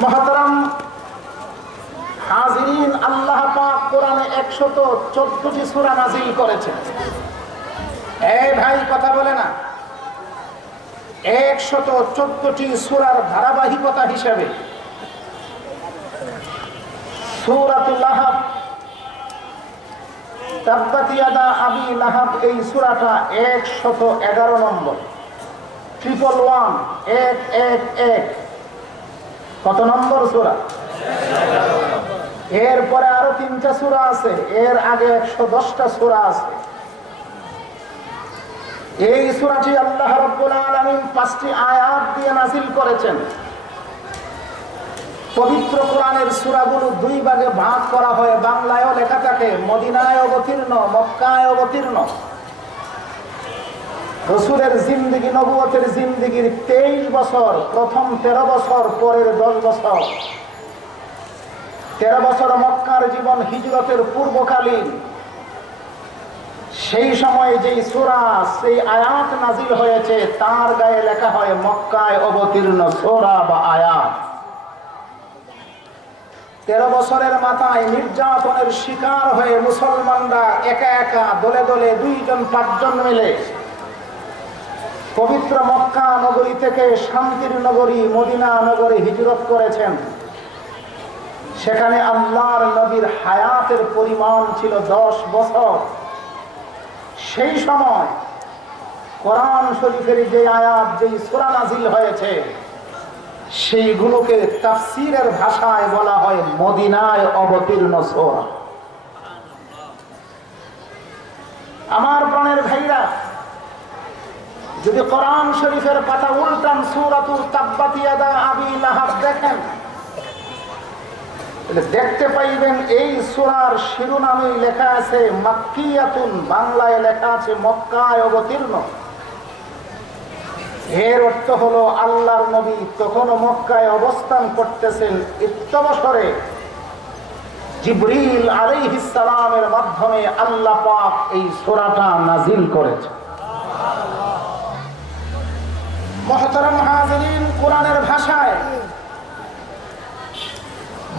মহতরম হাজিরিন, আল্লাহ পাক কোরআনে একশত চোদ্দটি সূরা নাজিল করেছেন। এই ভাই, কথা বলে না। একশত চোদ্দটি সূরার ধারাবাহিকতা হিসেবে আবি এই সূরাটা একশত এগারো নম্বর। ট্রিপল ওয়ান এক এক এক। কত নম্বর সূরা? এরপরে আরও তিনটা সূরা আছে, এর আগে একশো দশটা সূরা আছে। এই সূরাটি আল্লাহ পাঁচটি আয়াত দিয়ে নাজিল করেছেন। পবিত্র কোরআনের সূরাগুলো দুই ভাগে ভাগ করা হয়, বাংলায়ও লেখা থাকে মদিনায় অবতীর্ণ মক্কায় অবতীর্ণ। রসুলের জিন্দিগি নবুয়তের জিন্দিগির তেইশ বছর, প্রথম তেরো বছর, পরের দশ বছর। তেরো বছর মক্কার জীবন হিজরতের পূর্বকালীন। সেই সময় যেই সোরা, সেই আয়াত নাজিল হয়েছে, তার গায়ে লেখা হয় মক্কায় অবতীর্ণ সোরা বা আয়াত। তেরো বছরের মাথায় নির্যাতনের শিকার হয়ে মুসলমানরা একা একা দলে দলে দুইজন, পাঁচজন মিলে পবিত্র মক্কা নগরী থেকে শান্তির নগরী, মদিনা নগরে হিজরত করেছেন। সেখানে আল্লাহর নবীর হায়াতের পরিমাণ ছিল দশ বছর। সেই সময় কোরআন শরীফের যে আয়াত, যেই সুরা নাজিল হয়েছে, সেইগুলোকে তাফসিরের ভাষায় বলা হয় মদিনায় অবতীর্ণ সোরা। আমার প্রাণের যদি কোরআন শরীফের পাতা উল্টান দেখেন দেখতে পাইবেন এই সুরার শিরোনামে লেখা আছে, মাক্কিয়াতুন, বাংলায় লেখা আছে মক্কায় অবতীর্ণ। এর অর্থ হলো আল্লাহর নবী তখনও মক্কায় অবস্থান করতেছেন ইত্যবসরে। জিবরিল আলাইহিস সালামের মাধ্যমে আল্লাহ পাক এই সূরাটা নাজিল করেছে মহতরম হাজিরিন কোরআনের ভাষায়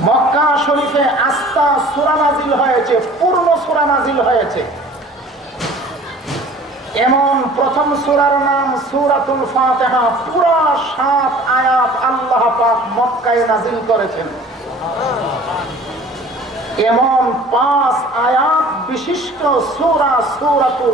মক্কা শরীফে আস্থা সূরা নাজিল হয়েছে, পূর্ণ সূরা নাজিল হয়েছে। এমন প্রথম সূরার নাম সূরাতুল ফাতিহা, পুরা সাত আয়াত আল্লাহ পাক মক্কায় নাজিল করেছেন। এমন পাঁচ আয়াত বিশিষ্ট সূরা সূরাতুল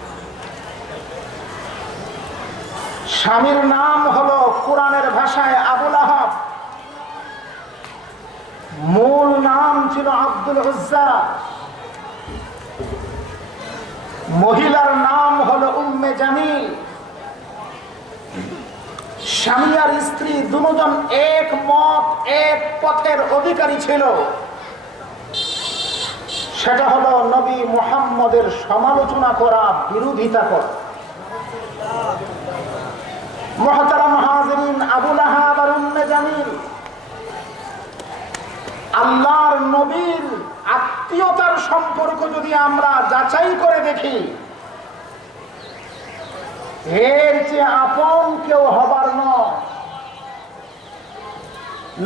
স্বামীর নাম হলো কোরআনের ভাষায় আবুল আহাব। মূল নাম ছিল আব্দুল উজ্জা। মহিলার নাম হলো উম্মে জামিল। স্বামী আর স্ত্রী দুজন এক মত, এক পথের অধিকারী ছিল। সেটা হলো নবী মোহাম্মদের সমালোচনা করা, বিরোধিতা করা। মহতারাম হাজরিন আল্লাহর নবীর আত্মীয়তার সম্পর্ক যদি আমরা যাচাই করে দেখি, এর চেয়ে আপন কেউ হবার নয়।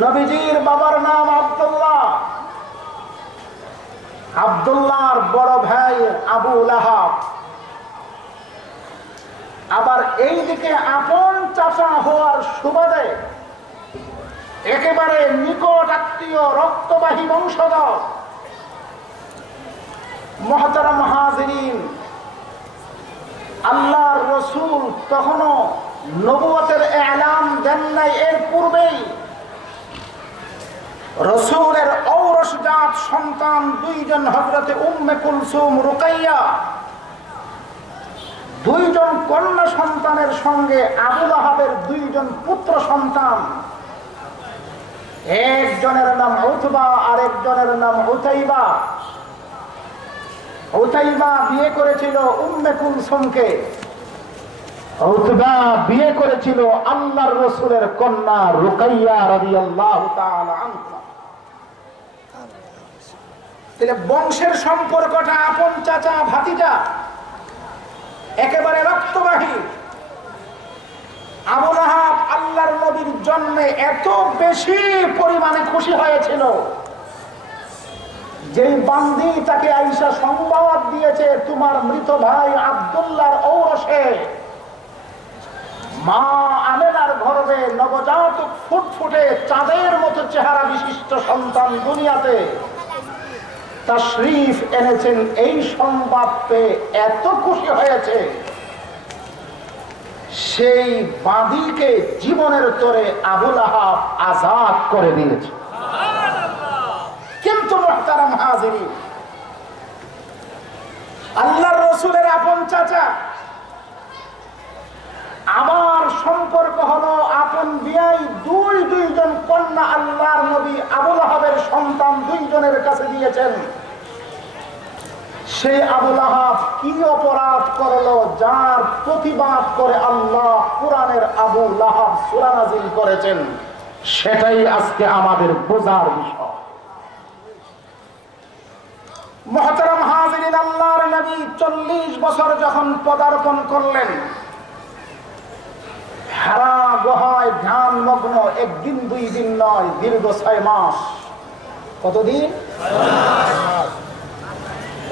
নবীজির বাবার নাম আব্দুল্লাহ। আব্দুল্লাহর বড় ভাই আবু লাহাব। আবার এই দিকে আপন চাচা হওয়ার সুবাদে একেবারে নিকট আত্মীয় রক্তবাহী বংশধর মহতারাম হাজিরিন আল্লাহর রসুল তখনও নবুয়তের এলাম দেন নাই। এর পূর্বেই রসুলের ঔরসজাত সন্তান দুইজন হজরতে উম্মে কুলসুম রুকাইয়া দুইজন কন্যা সন্তানের সঙ্গে আবুল আহাবের দুইজন পুত্র সন্তান। একজনের নাম উথবা আরেকজনের নাম উথাইবা উথাইবা বিয়ে করেছিল উম্মে কুলসুমকে। উথবা বিয়ে করেছিল আল্লাহর রসুলের কন্যা রুকাইয়া তাআলা আনহা। তাহলে বংশের সম্পর্কটা আপন চাচা ভাতিজা একেবারে রক্তবাহী। আবুল আহাব আল্লাহর নবীর জন্মে এত বেশি পরিমাণে খুশি হয়েছিল। যেই বান্দি তাকে আইসা সংবাদ দিয়েছে, তোমার মৃত ভাই আব্দুল্লাহর ঔরসে, মা আমেনার গর্ভে নবজাতক ফুটফুটে চাঁদের মতো চেহারা বিশিষ্ট সন্তান দুনিয়াতে। তাশরীফ এনেছেন এই সংবাদ এত খুশি হয়েছে। সেই বাঁধিকে জীবনের তোরে আবুল আহাব আজাদ করে দিয়েছে। কিন্তু আল্লাহ রসুলের আপন চাচা আমার সম্পর্ক হলো আপন বিয়াই দুই দুইজন কন্যা আল্লাহর নবী আবুল আহাবের সন্তান দুইজনের কাছে দিয়েছেন। সেই আবুল আহাব কি অপরাধ করল যার প্রতিবাদ করে আল্লাহ কোরআনের আবু লাহাব সুরানাজিল করেছেন, সেটাই আজকে আমাদের বোঝার বিষয়। মহতারাম হাজিরিন, আল্লাহর নবী চল্লিশ বছর যখন পদার্পণ করলেন হারা গহায় ধ্যান মগ্ন একদিন দুই দিন নয়, দীর্ঘ ছয় মাস। কতদিন?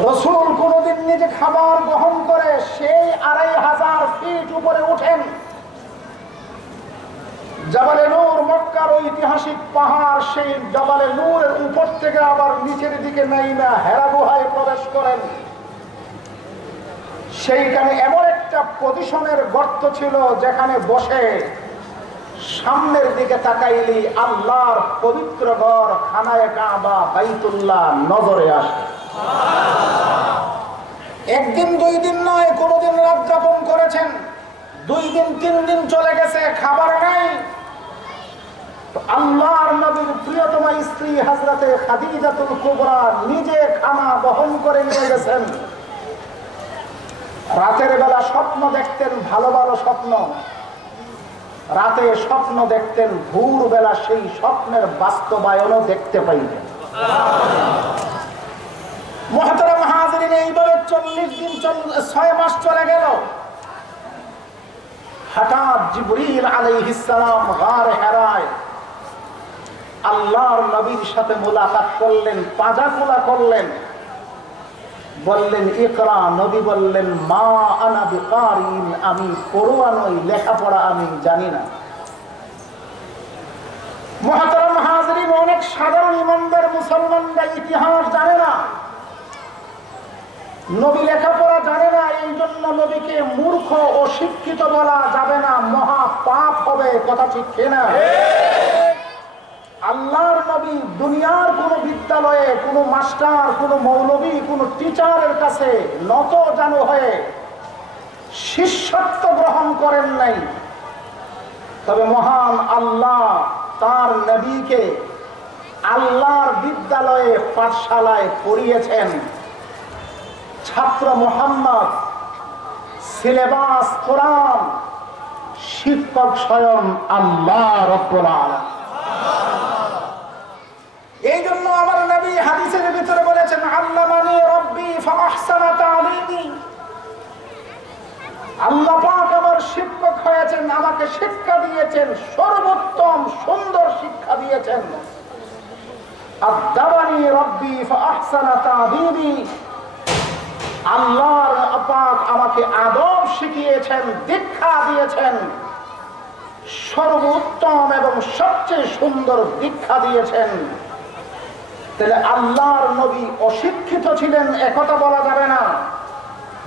রসুল কোনদিন নিজে খাবার গ্রহণ করে সেই আড়াই হাজার ফিট উপরে উঠেন। জাবালে নূর, মক্কার ঐতিহাসিক পাহাড়, সেই জাবালে নূরের উপর থেকে আবার নিচের দিকে নাইমা হেরা গুহায় প্রবেশ করেন। সেইখানে এমন একটা পজিশনের গর্ত ছিল যেখানে বসে সামনের দিকে তাকাইলি আল্লাহর পবিত্র ঘর খানায় কাবা বাইতুল্লাহ নজরে আসে। একদিন, দুই দিন নয়, কোনোদিন রাত করেছেন। দুই দিন, তিন দিন চলে গেছে, খাবার নাই। আল্লাহর নবীর প্রিয়তমা স্ত্রী হাজরাতে খাদিজাতুল কুবরা নিজে খানা বহন করে নিয়ে গেছেন। রাতের বেলা স্বপ্ন দেখতেন, ভালো ভালো স্বপ্ন। রাতে স্বপ্ন দেখতেন ভোর বেলা সেই স্বপ্নের বাস্তবায়নও দেখতে পাইতেন চল্লিশ দিন ছয় মাস চলে গেল। হঠাৎ হেরায় আল্লাহর নবীর সাথে মোলাকাত করলেন পাজা খোলা করলেন। বললেন, ইকরা নবী বললেন, মা আনা বিকারিন, আমি পড়ুয়া নই লেখাপড়া আমি জানি না। মহাতারাম হাজরিন, অনেক সাধারণ ইমানদার মুসলমানরা ইতিহাস জানে না। নবী লেখাপড়া জানে না, এই জন্য নবীকে মূর্খ ও শিক্ষিত বলা যাবে না, মহা পাপ হবে, কথা ঠিক কিনা? আল্লাহর নবী দুনিয়ার কোন বিদ্যালয়ে, কোন মাস্টার, কোন মৌলবী, কোন টিচারের কাছে নত জানু হয়ে শিষ্যত্ব গ্রহণ করেন নাই। তবে মহান আল্লাহ তার নবীকে আল্লাহর বিদ্যালয়ে পাঠশালায় পড়িয়েছেন। ছাত্র মোহাম্মদ, সিলেবাস কোরআন, শিক্ষক স্বয়ং আল্লাহ রব্বুল আলামিন। এই জন্য আমার নবী হাদিসের ভিতরে বলেছেন, আল্লামানি রব্বি আল্লাহ পাক আমার শিক্ষক হয়েছেন, আমাকে শিক্ষা দিয়েছেন, সর্বোত্তম সুন্দর শিক্ষা দিয়েছেন। আদাবানি রব্বি ফাহসানা আল্লাহর পাক আমাকে আদব শিখিয়েছেন, দীক্ষা দিয়েছেন, সর্বোত্তম এবং সবচেয়ে সুন্দর দীক্ষা দিয়েছেন। তাহলে আল্লাহর নবী অশিক্ষিত ছিলেন, একথা বলা যাবে না।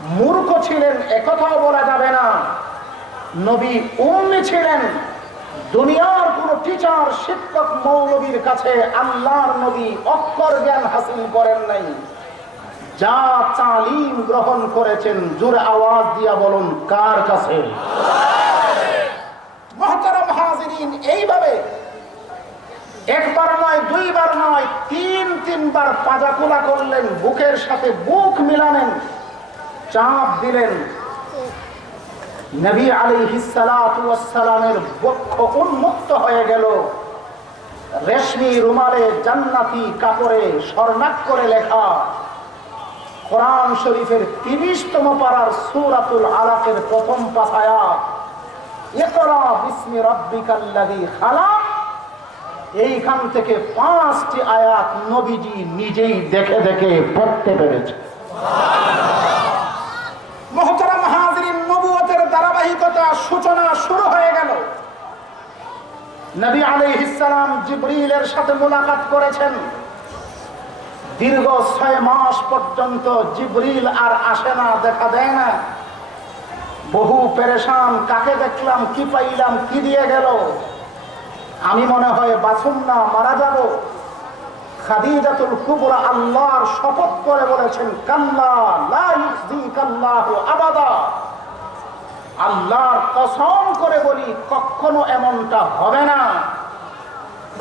মূর্খ ছিলেন, একথাও বলা যাবে না। নবী উম্মি ছিলেন। দুনিয়ার কোন টিচার শিক্ষক, মৌলবীর কাছে আল্লাহর নবী অক্ষর জ্ঞান হাসিল করেন নাই। যা তালিম গ্রহণ করেছেন, জোর আওয়াজ দিয়া বলুন, কার কাছে? হাজিরিন, এইভাবে একবার নয়, দুইবার নয়, তিন, তিনবার পাজাকুলা করলেন, বুকের সাথে বুক মিলালেন, চাপ দিলেন। নবী আলী হিসালামের বক্ষ উন্মুক্ত হয়ে গেল। রেশমি রুমালে জান্নাতি কাপড়ে স্বর্ণাক করে লেখা, কোরআন শরীফের তিরিশতম পাড়ার সুরাতুল আলাকের প্রথম পাথায়া ইকরা বিস্মি রাব্বিকাল্লাযী খালাক এইখান থেকে পাঁচটি আয়াত নবীজি নিজেই দেখে দেখে পড়তে পেরেছে। সূচনা শুরু হয়ে গেল। জিবরিলের সাথে করেছেন। দীর্ঘ ছয় মাস পর্যন্ত জিবরিল আর আসে না, দেখা দেয় না। বহু পেরেশান, কাকে দেখলাম, কি পাইলাম, কি দিয়ে গেল? আমি মনে হয় বাসুম না, মারা যাব। খাদিজাতুল কুবরা আল্লাহর শপথ করে বলেছেন, কাল্লা লা ইউযিকাল্লাহু আবাদা। আল্লাহর কসম করে বলি, কখনো এমনটা হবে না।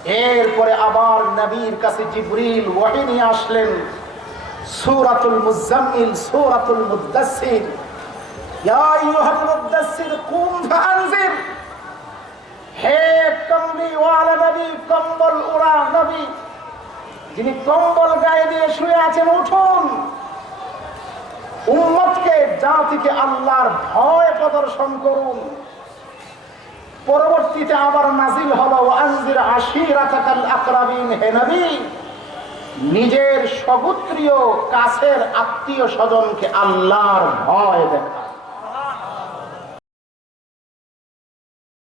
এরপরে আবার নবীর কাছে জিবরিল ওয়াহি নিয়ে আসলেন, সূরাতুল মুজাম্মিল, সূরাতুল মুদাসসির। ইয়া আইয়ুহাল মুদাসসির, কুম ফাআনজির। হে কম্বি ওয়ালা নবী, কম্বল নবী। যিনি কম্বল গায়ে দিয়ে শুয়ে আছেন, উঠুন। উম্মতকে, জাতিকে আল্লাহর ভয় প্রদর্শন করুন। পরবর্তীতে আবার নাজিল হলো, আনজির আশিরাতাকাল আকরাবিন, হে নবী। নিজের সগুত্রীয় কাছের আত্মীয় স্বজনকে আল্লাহর ভয় দেখা।